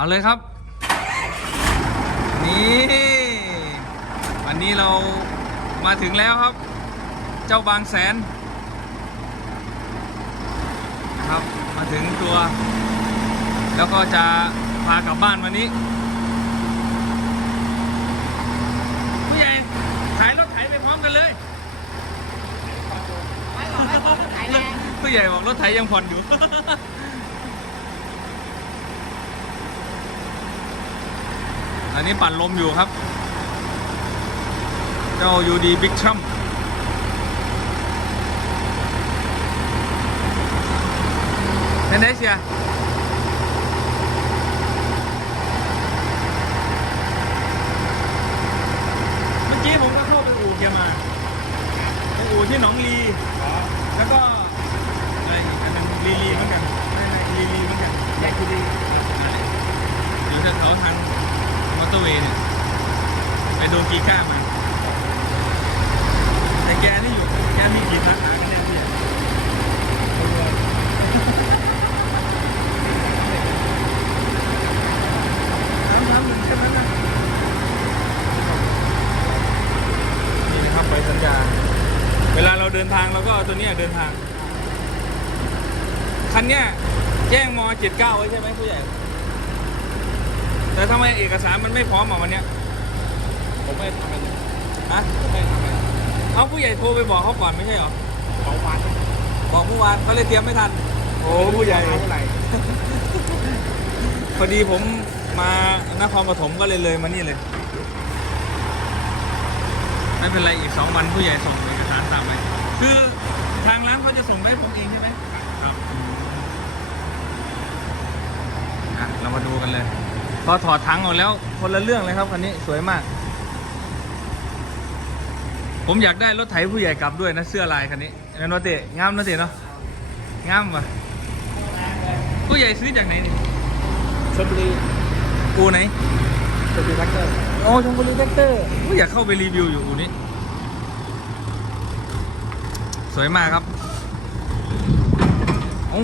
เอาเลยครับ นี่วันนี้เรามาถึงแล้วครับ เจ้าบางแสน ครับมาถึงตัว แล้วก็จะพากลับบ้านวันนี้ผู้ใหญ่ขายรถไถไปพร้อมกันเลยไม่บอกไม่บอกขายแรงผู้ใหญ่บอกรถไถยังผ่อนอยู่ อันนี้ปั่นลมอยู่ครับ เจ้ายูดีบิ๊กทรัมเป็นไงเสียเมื่อกี้ผมก็เข้าไปอู่แกมาไปอู่ที่หนองลีแล้วก็อะไรอีกอันนึงลีลีเหมือนกันไม่ไม่ลีลีเหมือนกันแยกคือดีอยู่แถวเขาทางมอเตอร์เวย์เนี่ยไปโดนกีก้ามาแต่แกนี่อยู่แกมีกี่สาขากันเนี่ยพี่ทำทำหนึ่งแค่นั้นนะนี่นะครับใบสัญญา เวลาเราเดินทางเราก็เอาตัวเนี้ยเดินทาง คันเนี้ยแจ้งม 79 ไว้ใช่ไหมผู้ใหญ่ แต่ทำไมเอกสารมันไม่พร้อมอะวันเนี้ยผมไม่ทำอะไรฮะผมไม่ทำอะไรเอาผู้ใหญ่โทรไปบอกเขาก่อนไม่ใช่เหรอสองวันบอกเมื่อวานเขาเลยเตรียมไม่ทัน โอ้ผู้ใหญ่ เท่าไหร่พอดีผมมานครปฐมก็เลยเลยมานี่เลย ไม่เป็นไรอีกสองวันผู้ใหญ่ส่งเอกสารตามไปคือทางร้านเขาจะส่งไปให้ผมเองใช่ไหมครับอะเรามาดูกันเลย พอถอดถังออกแล้วคนละเรื่องเลยครับคันนี้สวยมาก ผมอยากได้รถไถผู้ใหญ่กลับด้วยนะเสื้อลายคันนี้เอ็นวาเตะงามนะเตะเนาะงามว่ะผู้ใหญ่ซื้อจากไหนนี่ชลบุรีอูไหนชลบุรีแท็กเตอร์โอ้ชมบุรีแท็กเตอร์ผู้อยากเข้าไปรีวิวอยู่อูนี้ สวยมากครับโอ้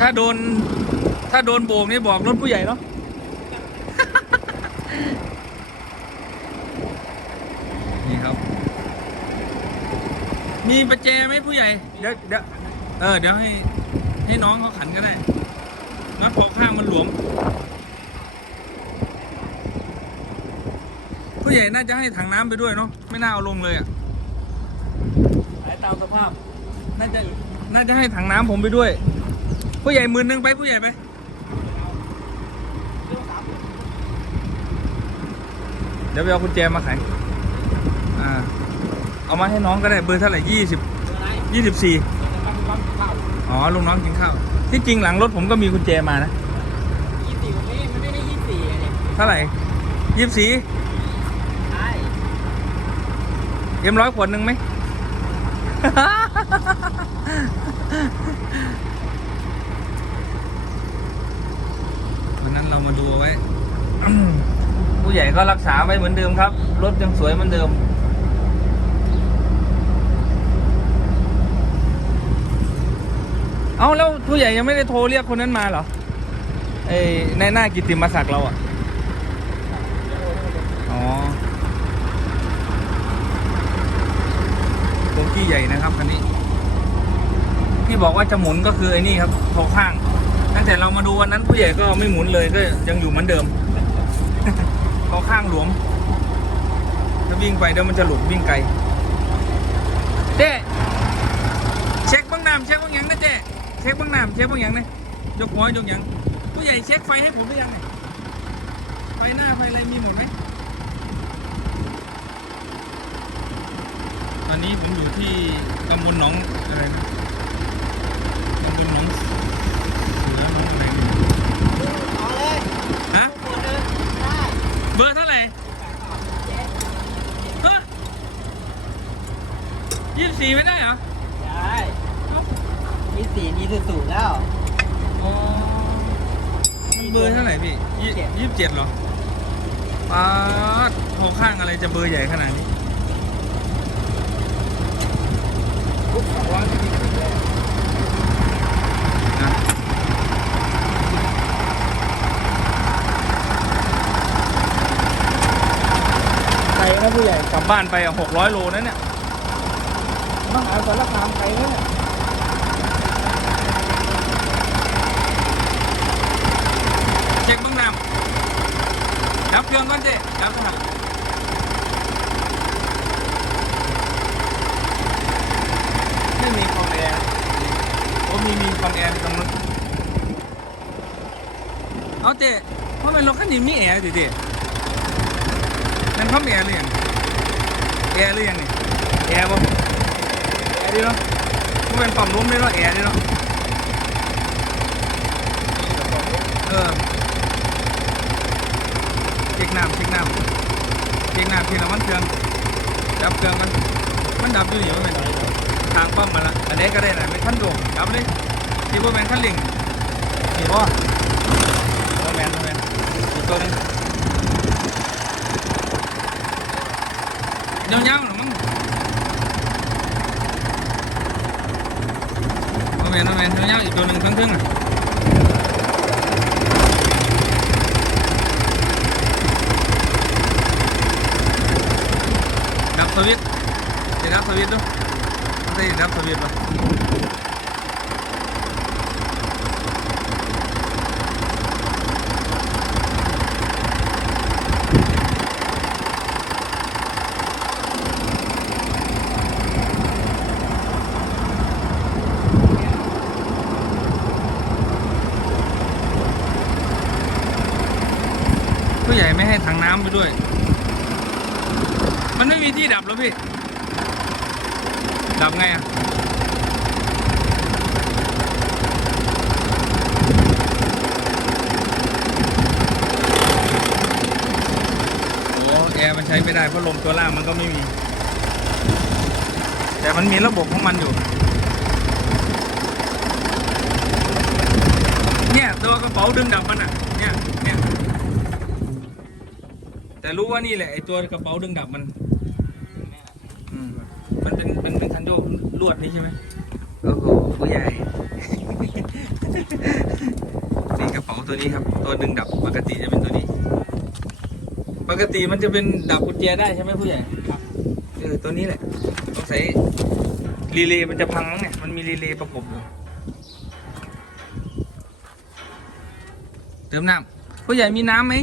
ถ้าโดน ถ้าโดนโบกนี่บอกรถผู้ใหญ่เนาะนี่ครับ มีประแจไหมผู้ใหญ่ เดี๋ยวเดี๋ยวเออเดี๋ยวให้ให้น้องเขาขันก็ได้น็อตพอกข้างมันหลวม ผู้ใหญ่น่าจะให้ถังน้ำไปด้วยเนาะไม่น่าเอาลงเลยอะ่ะสายตามสภาพ น่าจะน่าจะให้ถังน้ำผมไปด้วย ผู้ใหญ่หมื่นหนึ่งไปผู้ใหญ่ไปเดี๋ยวไปเอากุญแจมาไขอ่าเอามาให้น้องก็ได้เบอร์เท่าไหร่ยี่สิบยี่สิบสี่อ๋อลุงน้องกินข้าวที่จริงหลังรถผมก็มีกุญแจมานะยี่สิบกว่านี้มันไม่ได้ยี่สิบสี่เนี่ยเท่าไหร่ยี่สิบสี่ใช่เอ็มร้อยขวดหนึ่งไหม นั้นเรามาดูเอาไว้ ผู้ใหญ่ก็รักษาไว้เหมือนเดิมครับ รถยังสวยเหมือนเดิม เอาแล้วผู้ใหญ่ยังไม่ได้โทรเรียกคนนั้นมาเหรอไอ้ในหน้ากิตติมศักดิ์เราอะอ๋อโบกี้ใหญ่นะครับคันนี้ ที่บอกว่าจะหมุนก็คือไอ้นี่ครับโถข้าง ตั้งแต่เรามาดูวันนั้นผู้ใหญ่ก็ไม่หมุนเลยก็ยังอยู่เหมือนเดิมโถข้างหลวมถ้าวิ่งไปเดี๋ยวมันจะหลุดวิ่งไกลเจ๊เช็คบ้างน้ำเช็คบ้างยังนะเจ๊เช็คบ้างน้ำเช็คบ้างยังนะยกหัวยกยังผู้ใหญ่เช็คไฟให้ผมหรือยังเนี่ยไฟหน้าไฟอะไรมีหมดไหมตอนนี้ผมอยู่ที่ตำบลหนองอะไรนะตำบลหนองเสือหนองอะไรเนี่ย เอาเลย ฮะ หมดเลยได้ เบอร์เท่าไหร่ฮะยี่สิบสี่ไม่ได้เหรอได้ยี่สิบสี่นี่คือสูงแล้วอ๋อเบอร์เท่าไหร่พี่ยี่เจ็ดยี่สิบเจ็ดเหรอป๊าดพอข้างอะไรจะเบอร์ใหญ่ขนาดนี้โอ้ปุ๊บสองร้อยไม่มีขึ้นเลยนะไกล นะผู้ใหญ่กลับบ้านไปอะหกร้อยโลนะเนี่ยมหาสารคามไกลเนี่ยเช็คเบ้างน้ำดับเครื่องก่อนเจ๊ดับสถานไม่มีคอมแอร์โอ้มีมีคอมแอร์ตรงนู้นเอาเจ๊เพราะมันรถคันนี้มีแอร์ดิเจ๊ นั่นเขาแอร์หรือยังแอร์หรือยังนี่แอร์บ่แอร์ดิเนาะมันเป็นปั๊มลมได้เนาะแอร์ดิเนาะเออเช็คน้ำเช็คน้ำเช็คน้ำที่น้ำมันเครื่องดับเครื่องมันมันดับอยู่นี่มันเป็นทางปั๊มมาละอันนี้ก็ได้นะไม่ขั้นโด่งดับเลยที่ว่าแมนขั้นเร่งนี่ว่าแมนว่าแมนตัวหนึงยาวๆหน่อยมั้งว่าแมนตัวนึง ทั้งเครื่องอะดับสวิตช์จะดับสวิตช์ดูไม่ได้ดับสวิตช์ป่ะผู้ใหญ่ไม่ให้ถังน้ำไปด้วย มันไม่มีที่ดับ แล้วพี่ ดับไงอะโอ้แอร์มันใช้ไม่ได้เพราะลมตัวล่างมันก็ไม่มี แต่มันมีระบบของมันอยู่ เนี่ยตัวกระเป๋าดึงดับมันอะ เนี่ย เนี่ย แต่รู้ว่านี่แหละไอตัวกระเป๋าดึงดับมัน โยกลวดนี้ใช่ไหมโอ้โหผู้ใหญ่ นี่กระเป๋าตัวนี้ครับ ตัวดึงดับปกติจะเป็นตัวนี้ ปกติมันจะเป็นดับกุญแจได้ใช่ไหมผู้ใหญ่ครับเออตัวนี้แหละต้องใส่รีเลย์มันจะพังมั้งเนี่ยมันมีรีเลย์ประกบอยู่เติมน้ำผู้ใหญ่มีน้ำไหม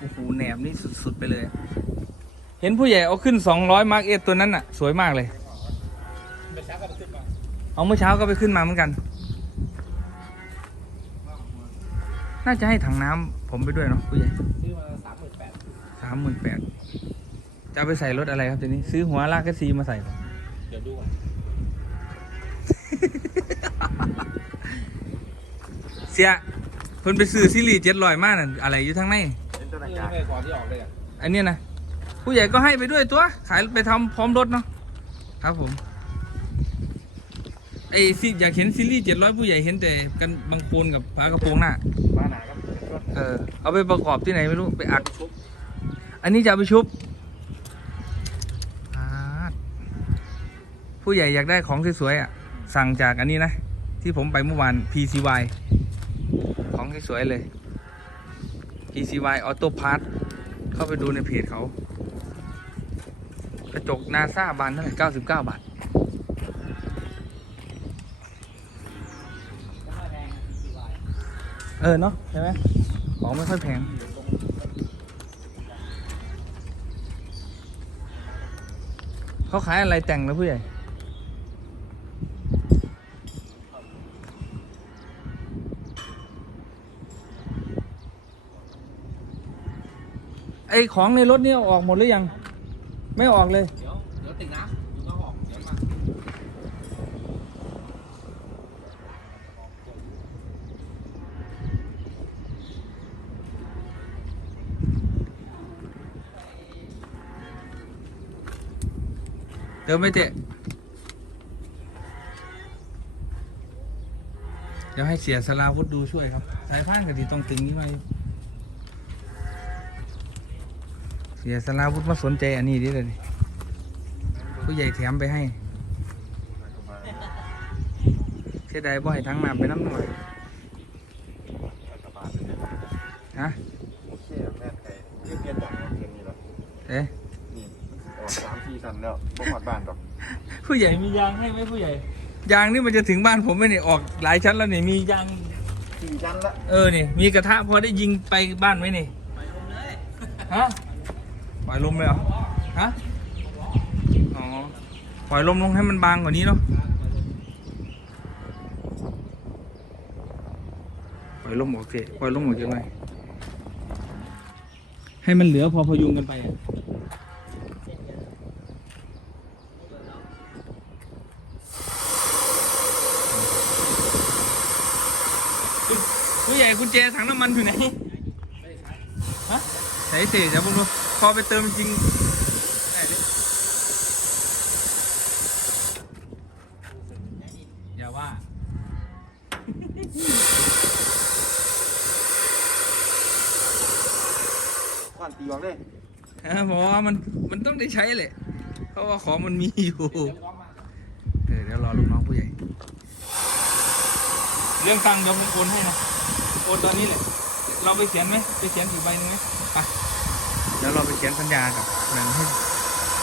โอ้โห แหนมนี่สุดๆไปเลย เห็นผู้ใหญ่เอาขึ้น 200 มาร์กเอตัวนั้นน่ะ สวยมากเลยไปช้าก็ไปขึ้นมาเอาเมื่อเช้าก็ไปขึ้นมาเหมือนกัน น่าจะให้ถังน้ำผมไปด้วยเนาะผู้ใหญ่ซื้อมาสามหมื่นแปดสามหมื่นแปดจะเอาไปใส่รถอะไรครับทีนี้ ซื้อหัวลากกระซีมาใส่เหรอเดี๋ยวดูก่อนเสียเพิ่นไปซื้อซีรีส์เจ็ดลอยมากน่ะอะไรอยู่ทางในเป็นตัวไหน จ้าไม่ก่อนที่ออกเลยอะอันเนี้ยนะผู้ใหญ่ก็ให้ไปด้วยตัวขายไปทำพร้อมรถเนาะครับผมไอ้ซีอยากเห็นซีรีส์เจ็ดร้อยผู้ใหญ่เห็นแต่กันบางโคนกับฝากระโปรงหน้ามาหนาครับเป็นรถเออเอาไปประกอบที่ไหนไม่รู้ไปอัดอันนี้จะเอาไปชุบอาดผู้ใหญ่อยากได้ของสวยๆอะสั่งจากอันนี้นะ ที่ผมไปเมื่อวาน PCY ของสวยๆเลย PCY Auto Part เข้าไปดูในเพจเขา กระจกนาซาบานเท่าไหร่99 บาท เออเนาะใช่ไหมของไม่ค่อยแพงเขาขายอะไรแต่งนะผู้ใหญ่ อของในรถเนี่ยออกหมดหรือยัง ไม่ออกเลย เดี๋ยวเดี๋ยวติดนะอยู่ก็ออกเดี๋ยวมาเติมไม่เจ๊ดี๋ยวให้เสียสลาวุธดูช่วยครับ สายพานกับที่ตรงตึงนี้ไว้เสียสลาวุธมาสนใจอันนี้ดิเลยดิผู้ใหญ่แถมไปให้เสียดายบ่ให้ทั้งน้ำไปน้ำหน่อยฮะโอเคแม่นไก่เรียบเรียนจากเกมนี้แล้วเอ๊ะนี่ออกสามสี่สันแล้วบ่หอดบ้านดอก ผู้ใหญ่มียางให้ไหมผู้ใหญ่ ยางนี่มันจะถึงบ้านผมไหมเนี่ยออกหลายชั้นแล้วเนี่ยมียางสี่ชั้นละ เออนี่มีกระทะพอได้ยิงไปบ้านไหมนี่ฮะ ปล่อยลมเลยเหรอ ฮะ อ๋อ ปล่อยลมลงให้มันบางกว่านี้เนาะ ปล่อยลมออกเถอะปล่อยลมออกยังไงให้มันเหลือพอพยุงกันไปอะผู้ใหญ่กุญแจถังน้ำมันอยู่ไหนฮะไหนเสียจะบุ้งดู พอไปเติมจริงไหนดิอย่าว่า ก่อนตีออกเลยเออเพราะว่ามันมันต้องได้ใช้แหละเพราะว่าของมันมีอยู่เออเดี๋ยวรอลูกน้องผู้ใหญ่ เรื่องตังค์เดี๋ยวผมโอนให้นะโอนตอนนี้แหละ เราไปเขียนไหมไปเขียนอีกใบหนึงไหมไป เขียนสัญญากับนั่นให้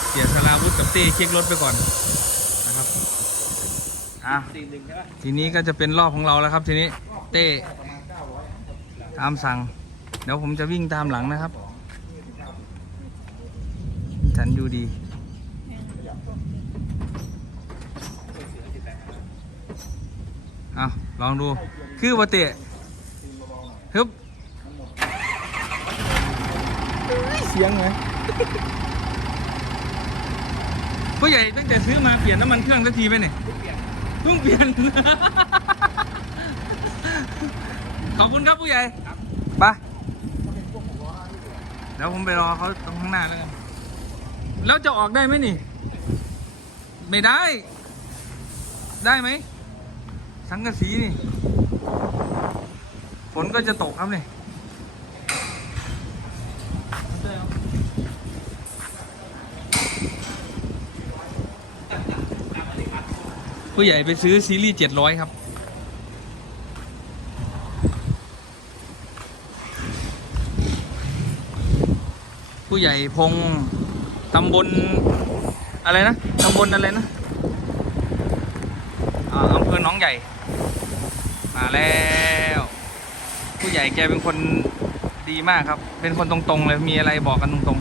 เสียสลาวุธกับเต้เช็ครถไปก่อนนะครับอะทีนี้ก็จะเป็นรอบของเราแล้วครับ ทีนี้เต้ตามสั่ง เดี๋ยวผมจะวิ่งตามหลังนะครับฉันอยู่ดีเอาลองดู คือว่าเตะฮึบ สียงไงผู้ใหญ่ตั้งแต่ซื้อมาเปลี่ยนน้ำมันเครื่องสักทีไหมเนี่ยเพิ่งเปลี่ยน ขอบคุณครับผู้ใหญ่ไปเดี๋ยวผมไปรอเขาตรงข้างหน้าแล้วกันแล้วจะออกได้ไหมนี่ ไม่ได้ ได้ไหม สังกะสีนี่ ฝนก็จะตกครับนี่ ผู้ใหญ่ไปซื้อซีรีส์เจ็ดร้อยครับ ผู้ใหญ่พงตำบลอะไรนะตำบลอะไรนะอำเภอหนองใหญ่ มาแล้ว ผู้ใหญ่แกเป็นคนดีมากครับ เป็นคนตรงๆเลยมีอะไรบอกกันตรง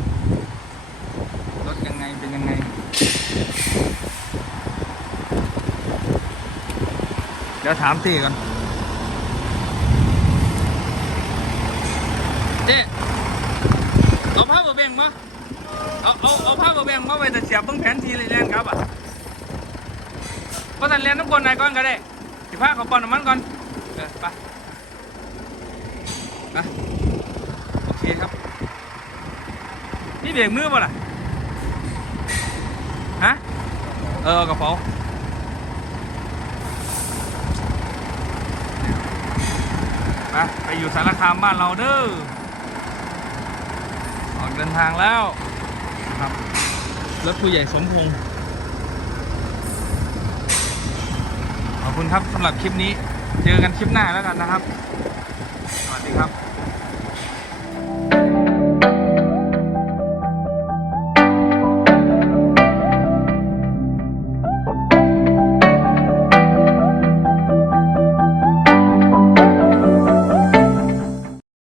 ๆรถยังไงเป็นยังไง เดี๋ยวถามตีก่อนเจ๊เอาผ้าเบอร์แบงมาเอาเอาเอาผ้าเบอร์แบงมาไว้แต่เสียบเบิ้งแผนทีเลยแลนครับอะเพราะท่านเรียนน้ำกลนายก่อนก็ได้สิผ้าเขาปอนน้ำมันก่อนเออไปไปโอเคครับ นี่เบรกมือป่ะล่ะฮะเออกระเป๋า ไปไปอยู่สารคามบ้านเราเด้อออกเดินทางแล้วนะครับรถผู้ใหญ่สมพงศ์ขอบคุณครับสำหรับคลิปนี้ เจอกันคลิปหน้าแล้วกันนะครับ สวัสดีครับ